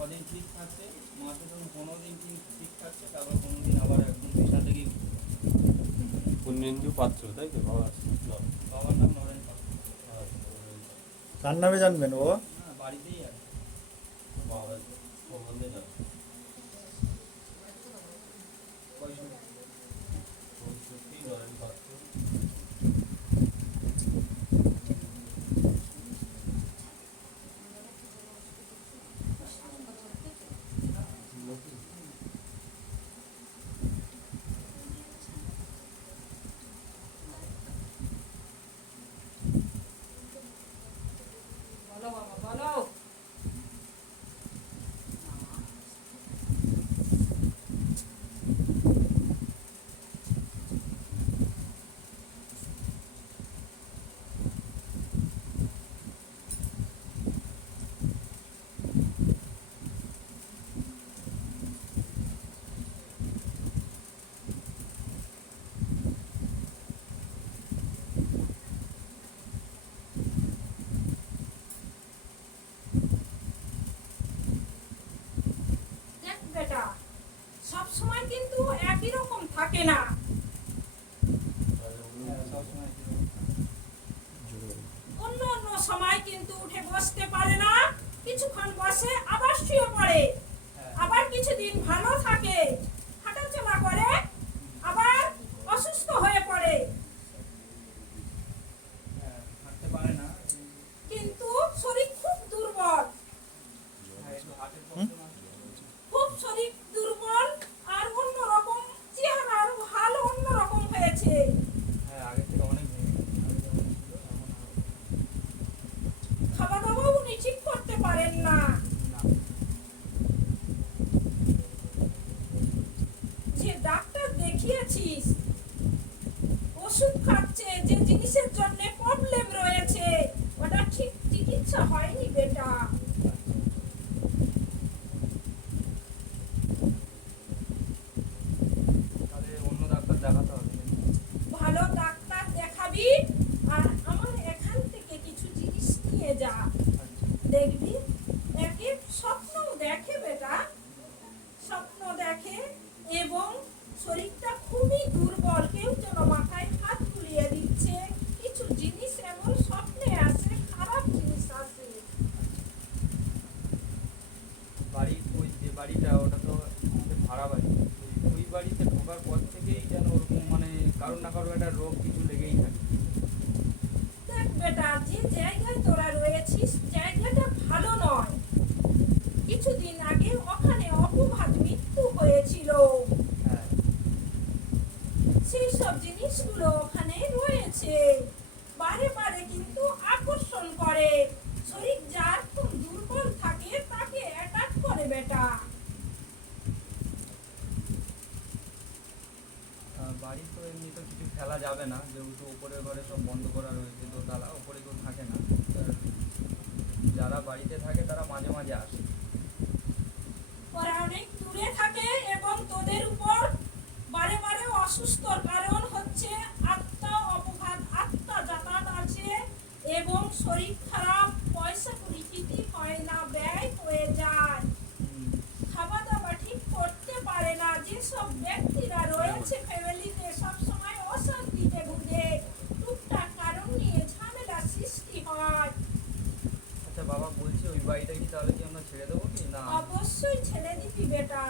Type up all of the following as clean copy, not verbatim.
কদিন ঠিক থাকছে, মাসে ধরুন 15 দিন ঠিক থাকছে, তারপর 15 দিন আবার একদম পেশা থেকেই। পূর্ণেন্দু পাত্র, তাই তো বাবার? বাবার নাম নরেন পাত্র। কার নামে জানবেন ও? হ্যাঁ, বাড়িতেই আছে। বাবার সম্বন্ধে জানো? সত্যি নরেন পাত্র। বলো বাবা বলো। দেখ বেটা, সব সময় কিন্তু একই রকম থাকে না। হ্যাঁ, সবসময় অন্য অন্য সময় কিন্তু উঠে বসতে পারে না, কিছুক্ষণ বসে আবার শুয়ে পড়ে, আবার কিছুদিন ভালো থাকে, হাঁটাচলা করে, আবার অসুস্থ হয়ে পড়ে। হাঁটতে পারে না। কিন্তু শরীর খুব দুর্বল, হ্যাঁ, একটু হার্টের প্রবলেম আছে। খুব শরীর দুর্বল, আর অন্যরকম চেহারার হাল অন্যরকম হয়েছে। হ্যাঁ, আগের থেকে অনেক ভেঙে গেছে। আগে যেমন ছিল এখন আর খাওয়া দাওয়াও উনি ঠিক করতে পারেন না। না। যে ডাক্তার দেখিয়েছিস, ওষুধ খাচ্ছে, যে জিনিসের জন্য প্রবলেম রয়েছে, ওটা ঠিক চিকিৎসা হয়নি বেটা। তাহলে অন্য ডাক্তার দেখাতে হবে। ভালো ডাক্তার দেখাবি, আর আমার এখান থেকে কিছু জিনিস নিয়ে যা। দেখবি একে স্বপ্ন দেখে বেটা, স্বপ্ন দেখে, এবং শরীরটা খুবই দুর্বল, কেউ যেন মাথায় হাত বুলিয়ে দিচ্ছে, কিছু জিনিস এমন স্বপ্নে আসে, খারাপ জিনিস আসে। বাড়ি ওই যে বাড়িটা, ওটা তো আমাদের ভাড়া বাড়ি। ওই বাড়িতে ঢোকার পর থেকেই যেন ওরকম মানে কারোর না কারোর একটা রোগ কিছু লেগেই থাকে। দেখ বেটা, যে জায়গায় তোরা রয়েছিস জায়গাটা ভালো নয়। কিছুদিন আগে ওখানে অপঘাত মৃত্যু হয়েছিল, হ্যাঁ, সেই সব জিনিসগুলো ওখানে রয়েছে, বারে বারে কিন্তু আকর্ষণ করে। শরীর যার খুব দুর্বল থাকে তাকে অ্যাটাক করে বেটা। বাড়ি তো এমনি তো কিছু ফেলা যাবে না, যেহেতু উপরের ঘরে সব বন্ধ করা রয়েছে, দোতলা, উপরে কেউ থাকে না। আর যারা বাড়িতে থাকে তারা মাঝে মাঝে আসে। ওরা অনেক দূরে থাকে এবং তোদের উপর বারে বারে অসুস্থর কারণ হচ্ছে আত্মা অপঘাত, আত্মা যাতায়াত আছে, এবং শরীর খারাপ, পয়সা পরিচিতি হয় না, ব্যয় হয়ে যায়, খাওয়া দাওয়া ঠিক করতে পারে না। যেসব ব্যক্তিরা রয়েছে ফ্যামিলিতে সব সময় অশান্তিতে ভুগে, টুকটাক কারণ নিয়ে ঝামেলা সৃষ্টি হয়। আচ্ছা বাবা, বলছি ওই বাড়িটা কি তাহলে কি আমরা ছেড়ে দেবো কি না? অবশ্যই ছেড়ে দিবি বেটা।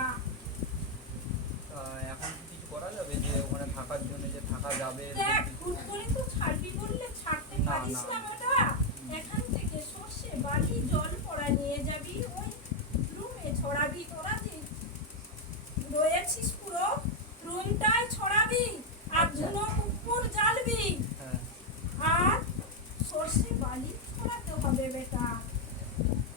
এখন কি কিছু করা যাবে যে ওখানে থাকার জন্য, যে থাকা যাবে? দেখ, হুট করে তো ছাড়বি বললে ছাড়তে না, পারিস না। না বেটা।